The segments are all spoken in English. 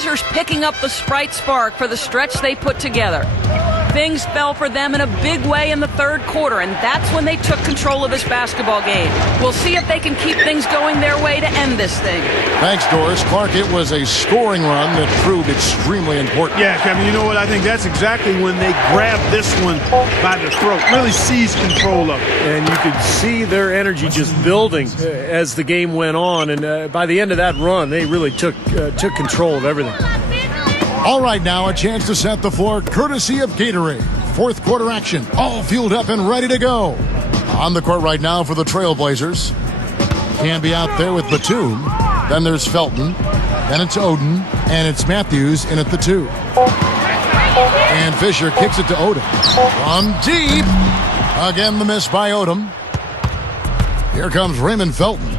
Trailblazers picking up the Sprite spark for the stretch they put together. Things fell for them in a big way in the third quarter, and that's when they took control of this basketball game. We'll see if they can keep things going their way to end this thing. Thanks, Doris. Clark, it was a scoring run that proved extremely important. Yeah, Kevin, you know what? I think that's exactly when they grabbed this one by the throat, really seized control of it. And you could see their energy just building as the game went on, and by the end of that run, they really took control of everything. All right, now a chance to set the floor courtesy of Gatorade. Fourth quarter action, all fueled up and ready to go. On the court right now for the Trailblazers. Canby out there with Batum. Then there's Felton. Then it's Oden. And it's Matthews in at the 2. And Fisher kicks it to Odom. From deep. Again, the miss by Odom. Here comes Raymond Felton.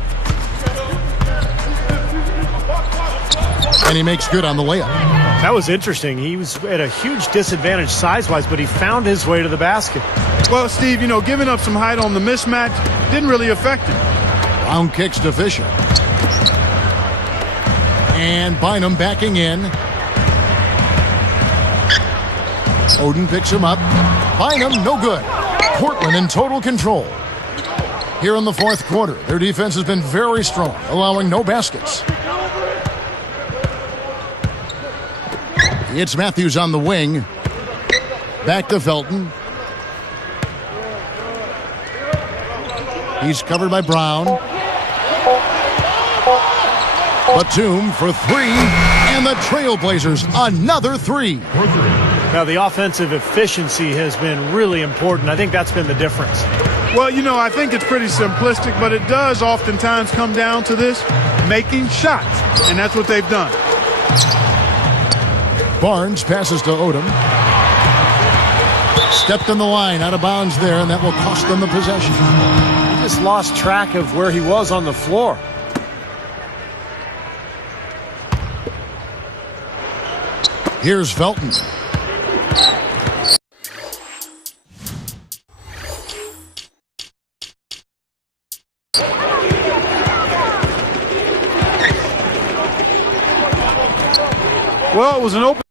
And he makes good on the layup. That was interesting. He was at a huge disadvantage size-wise, but he found his way to the basket. Well, Steve, you know, giving up some height on the mismatch didn't really affect him. Brown kicks to Fisher. And Bynum backing in. Oden picks him up. Bynum, no good. Portland in total control. Here in the fourth quarter, their defense has been very strong, allowing no baskets. It's Matthews on the wing. Back to Felton. He's covered by Brown. Batum for 3. And the Trailblazers, another 3. Now, the offensive efficiency has been really important. I think that's been the difference. Well, you know, I think it's pretty simplistic, but it does oftentimes come down to this, making shots. And that's what they've done. Barnes passes to Odom. Stepped in the line, out of bounds there, and that will cost them the possession. He just lost track of where he was on the floor. Here's Felton. Well, it was an open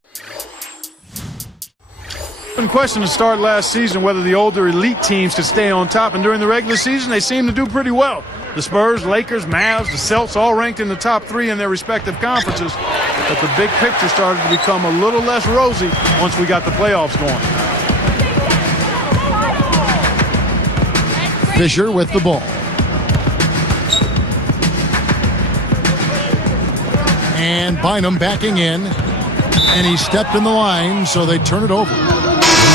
question to start last season whether the older elite teams could stay on top, and during the regular season they seem to do pretty well. The Spurs, Lakers, Mavs, the Celtics all ranked in the top 3 in their respective conferences, but the big picture started to become a little less rosy once we got the playoffs going. Fisher with the ball. And Bynum backing in, and he stepped in the line, so they turn it over.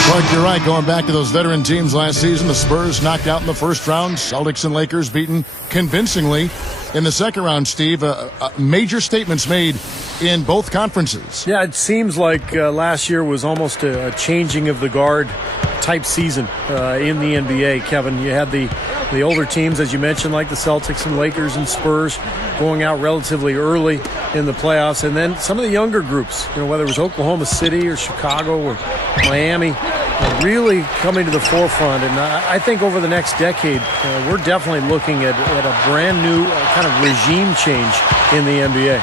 Clark, you're right. Going back to those veteran teams last season, the Spurs knocked out in the first round. Celtics and Lakers beaten convincingly in the second round, Steve. Major statements made in both conferences. Yeah, it seems like last year was almost a changing of the guard type season in the NBA, Kevin. You had the older teams, as you mentioned, like the Celtics and Lakers and Spurs going out relatively early in the playoffs, and then some of the younger groups, you know, whether it was Oklahoma City or Chicago or Miami, really coming to the forefront. And I think over the next decade, we're definitely looking at a brand new kind of regime change in the NBA.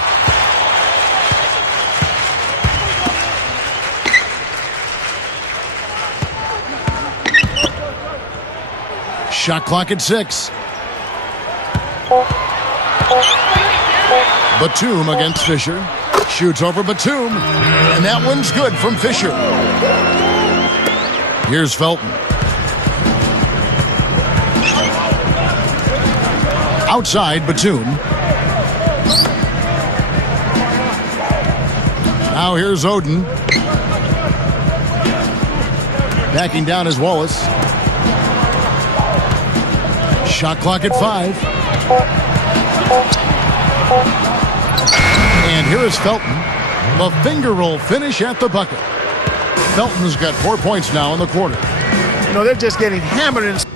Shot clock at 6. Batum against Fisher. Shoots over Batum. And that one's good from Fisher. Here's Felton. Outside Batum. Now here's Oden. Backing down is Wallace. Shot clock at 5. And here is Felton. The finger roll finish at the bucket. Felton's got 4 points now in the quarter. You know, they're just getting hammered inside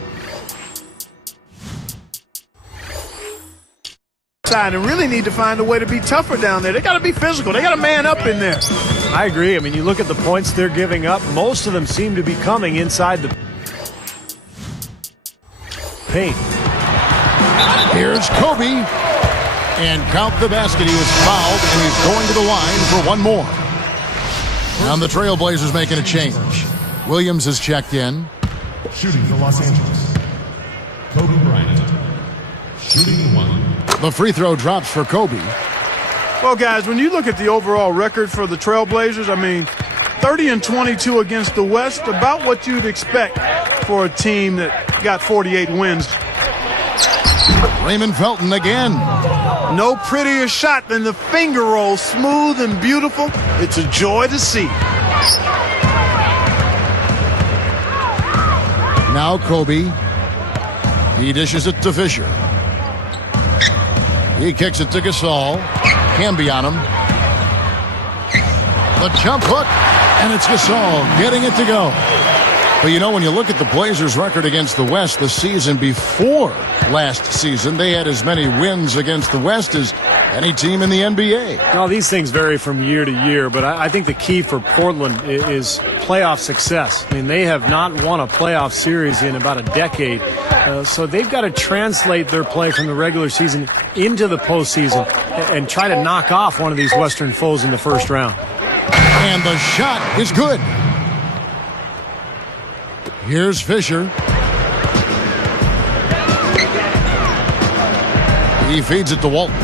and really need to find a way to be tougher down there. They got to be physical. They got to man up in there. I agree. I mean, you look at the points they're giving up. Most of them seem to be coming inside the paint. Here's Kobe. And count the basket. He was fouled, and he's going to the line for one more. Now the Trailblazers making a change. Williams has checked in. Shooting for Los Angeles, Kobe Bryant. Shooting 1. The free throw drops for Kobe. Well, guys, when you look at the overall record for the Trailblazers, I mean, 30-22 against the West, about what you'd expect for a team that got 48 wins. Raymond Felton again. No prettier shot than the finger roll, smooth and beautiful. It's a joy to see. Now Kobe. He dishes it to Fisher. He kicks it to Gasol. Camby on him. The jump hook, and it's Gasol getting it to go. But you know, when you look at the Blazers' record against the West the season before last season, they had as many wins against the West as any team in the NBA. Now, these things vary from year to year, but I think the key for Portland is playoff success. I mean, they have not won a playoff series in about a decade, so they've got to translate their play from the regular season into the postseason and try to knock off one of these Western foes in the first round. And the shot is good. Here's Fisher. He feeds it to Walton.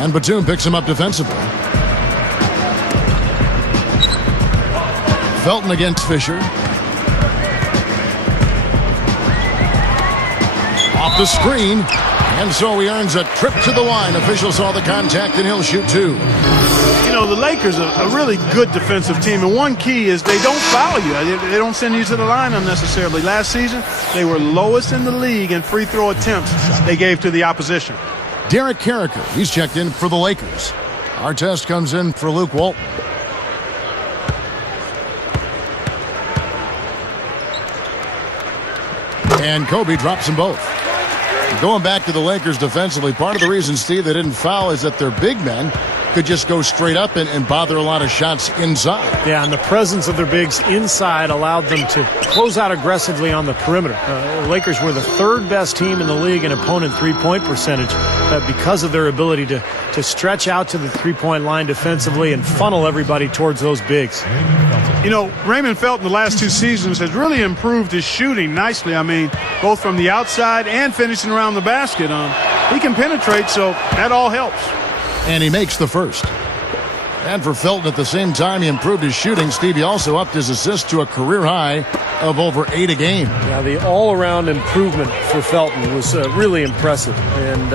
And Batum picks him up defensively. Felton against Fisher. Off the screen. And so he earns a trip to the line. Official saw the contact and he'll shoot two. You know, the Lakers are a really good defensive team, and one key is they don't foul you. They don't send you to the line unnecessarily. Last season, they were lowest in the league in free throw attempts they gave to the opposition. Derek Carricker, he's checked in for the Lakers. Artest comes in for Luke Walton. And Kobe drops them both. Going back to the Lakers defensively, part of the reason, Steve, they didn't foul is that their big men could just go straight up and bother a lot of shots inside. Yeah, and the presence of their bigs inside allowed them to close out aggressively on the perimeter. The Lakers were the third best team in the league in opponent three-point percentage because of their ability to stretch out to the three-point line defensively and funnel everybody towards those bigs. You know, Raymond Felton the last two seasons has really improved his shooting nicely. I mean, both from the outside and finishing around the basket. He can penetrate, so that all helps. And he makes the first. And for Felton, at the same time he improved his shooting, Stevie also upped his assists to a career high of over 8 a game. Yeah, the all-around improvement for Felton was really impressive. And,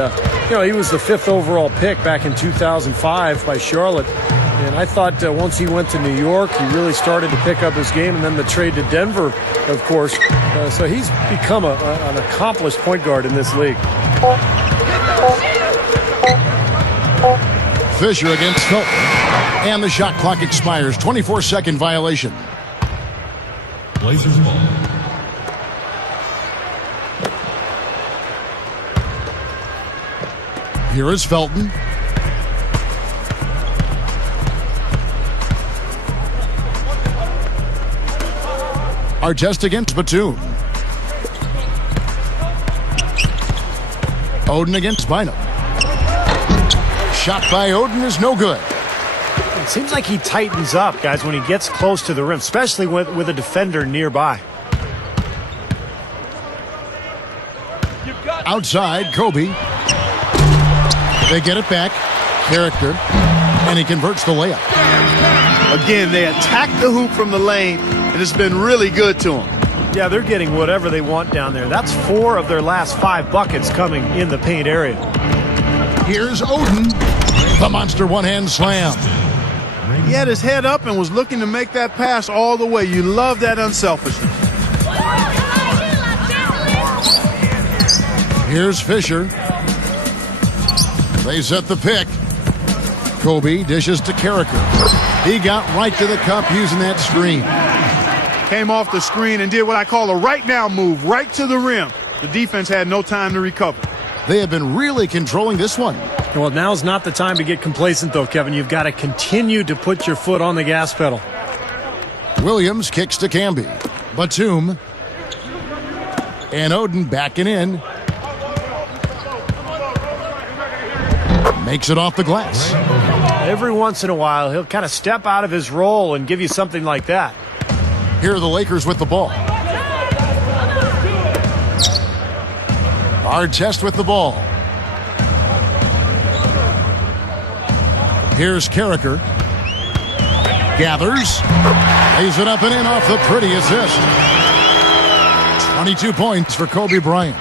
you know, he was the 5th overall pick back in 2005 by Charlotte. And I thought once he went to New York, he really started to pick up his game. And then the trade to Denver, of course. So he's become an accomplished point guard in this league. Fisher against Felton. And the shot clock expires. 24-second violation. Blazers ball. Here is Felton. Artest against Batum. Oden against Bynum. Shot by Oden is no good. It seems like he tightens up, guys, when he gets close to the rim, especially with a defender nearby. Outside, Kobe. They get it back. Character. And he converts the layup. Again, they attack the hoop from the lane, and it's been really good to them. Yeah, they're getting whatever they want down there. That's 4 of their last 5 buckets coming in the paint area. Here's Oden. The monster one-hand slam. He had his head up and was looking to make that pass all the way. You love that unselfishness. Here's Fisher. They set the pick. Kobe dishes to Carricker. He got right to the cup using that screen. Came off the screen and did what I call a right now move, right to the rim. The defense had no time to recover. They have been really controlling this one. Well, now's not the time to get complacent, though, Kevin. You've got to continue to put your foot on the gas pedal. Williams kicks to Camby. Batum. And Oden backing in. Makes it off the glass. Every once in a while, he'll kind of step out of his role and give you something like that. Here are the Lakers with the ball. Artest with the ball. Here's Carricker. Gathers. Lays it up and in off the pretty assist. 22 points for Kobe Bryant.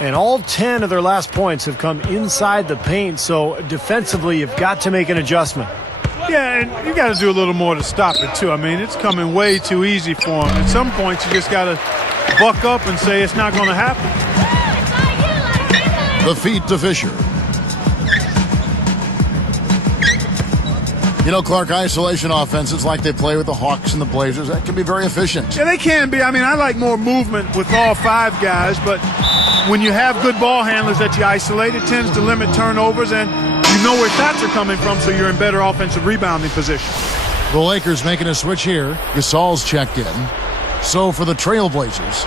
And all 10 of their last points have come inside the paint, so defensively you've got to make an adjustment. Yeah, and you got to do a little more to stop it, too. I mean, it's coming way too easy for him. At some points, you just got to buck up and say it's not going to happen. The feed to Fisher. You know, Clark, isolation offenses like they play with the Hawks and the Blazers, that can be very efficient. Yeah, they can be. I mean, I like more movement with all 5 guys, but when you have good ball handlers that you isolate, it tends to limit turnovers, and you know where shots are coming from, so you're in better offensive rebounding position. The Lakers making a switch here. Gasol's checked in. So for the Trailblazers,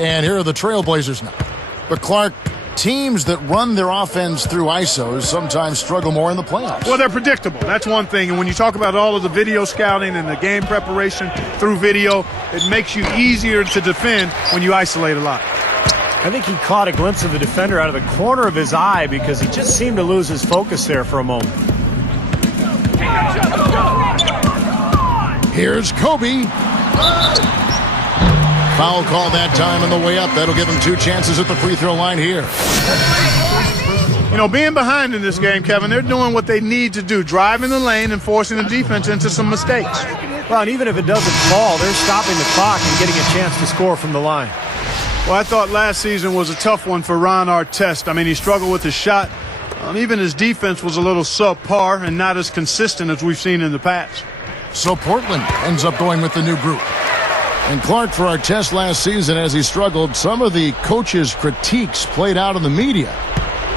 and here are the Trailblazers now. But Clark, teams that run their offense through ISOs sometimes struggle more in the playoffs. Well, they're predictable. That's one thing. And when you talk about all of the video scouting and the game preparation through video, it makes you easier to defend when you isolate a lot. I think he caught a glimpse of the defender out of the corner of his eye because he just seemed to lose his focus there for a moment. Here's Kobe. Foul call that time on the way up. That'll give him 2 chances at the free throw line here. You know, being behind in this game, Kevin, they're doing what they need to do, driving the lane and forcing the defense into some mistakes. Well, and even if it doesn't fall, they're stopping the clock and getting a chance to score from the line. Well, I thought last season was a tough one for Ron Artest. I mean, he struggled with his shot. Even his defense was a little subpar and not as consistent as we've seen in the past. So Portland ends up going with the new group. And Clark, for Artest last season as he struggled, some of the coaches' critiques played out in the media.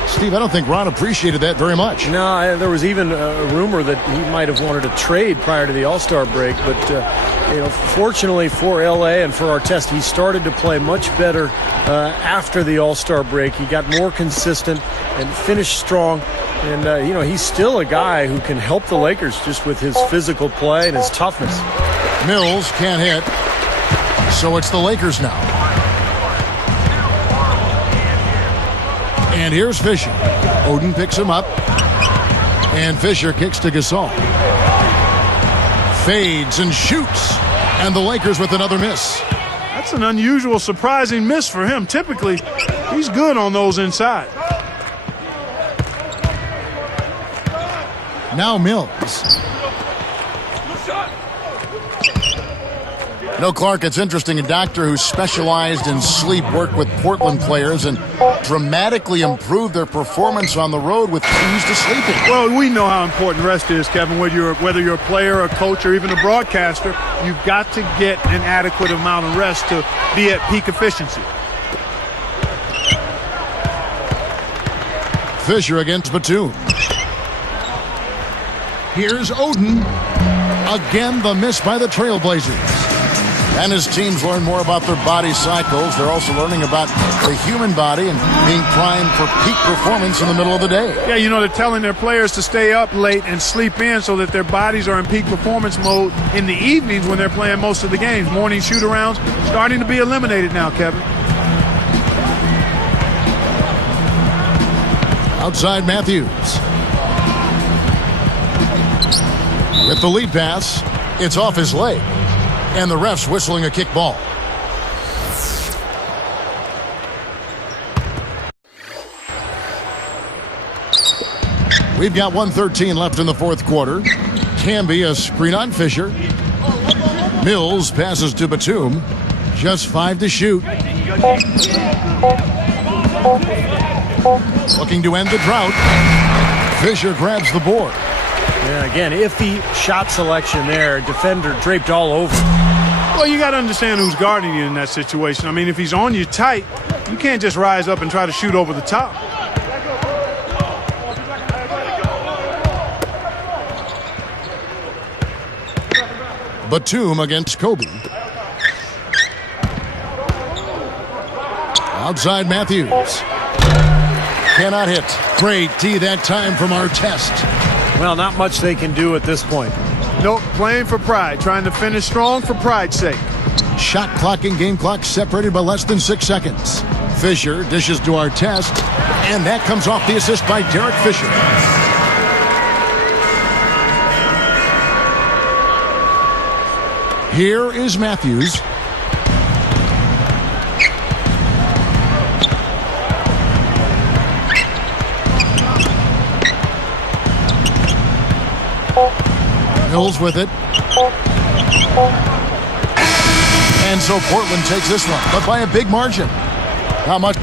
Steve, I don't think Ron appreciated that very much. No, there was even a rumor that he might have wanted to trade prior to the All-Star break. But, you know, fortunately for L.A. and for Artest, he started to play much better after the All-Star break. He got more consistent and finished strong. And, you know, he's still a guy who can help the Lakers just with his physical play and his toughness. Mills can't hit. So it's the Lakers now. And here's Fisher. Oden picks him up. And Fisher kicks to Gasol. Fades and shoots. And the Lakers with another miss. That's an unusual, surprising miss for him. Typically, he's good on those inside. Now Mills. No, Clark, it's interesting. A doctor who specialized in sleep worked with Portland players and dramatically improved their performance on the road with keys to sleeping. Well, we know how important rest is, Kevin. Whether you're a player, a coach, or even a broadcaster, you've got to get an adequate amount of rest to be at peak efficiency. Fisher against Batum. Here's Oden. Again, the miss by the Trailblazers. And as teams learn more about their body cycles, they're also learning about the human body and being primed for peak performance in the middle of the day. Yeah, you know, they're telling their players to stay up late and sleep in so that their bodies are in peak performance mode in the evenings when they're playing most of the games. Morning shoot-arounds starting to be eliminated now, Kevin. Outside Matthews. With the lead pass, it's off his leg. And the ref's whistling a kick ball. We've got 1:13 left in the fourth quarter. Can be a screen on Fisher. Mills passes to Batum. Just 5 to shoot. Looking to end the drought. Fisher grabs the board. Yeah, again, iffy shot selection there. Defender draped all over. Well, you got to understand who's guarding you in that situation. I mean, if he's on you tight, you can't just rise up and try to shoot over the top. Batum against Kobe. Outside Matthews. Cannot hit. Great D that time from Artest. Well, not much they can do at this point. Nope, playing for pride, trying to finish strong for pride's sake. Shot clock and game clock separated by less than 6 seconds. Fisher dishes to Artest, and that comes off the assist by Derek Fisher. Here is Matthews. Mills with it. And so Portland takes this one, but by a big margin. How much?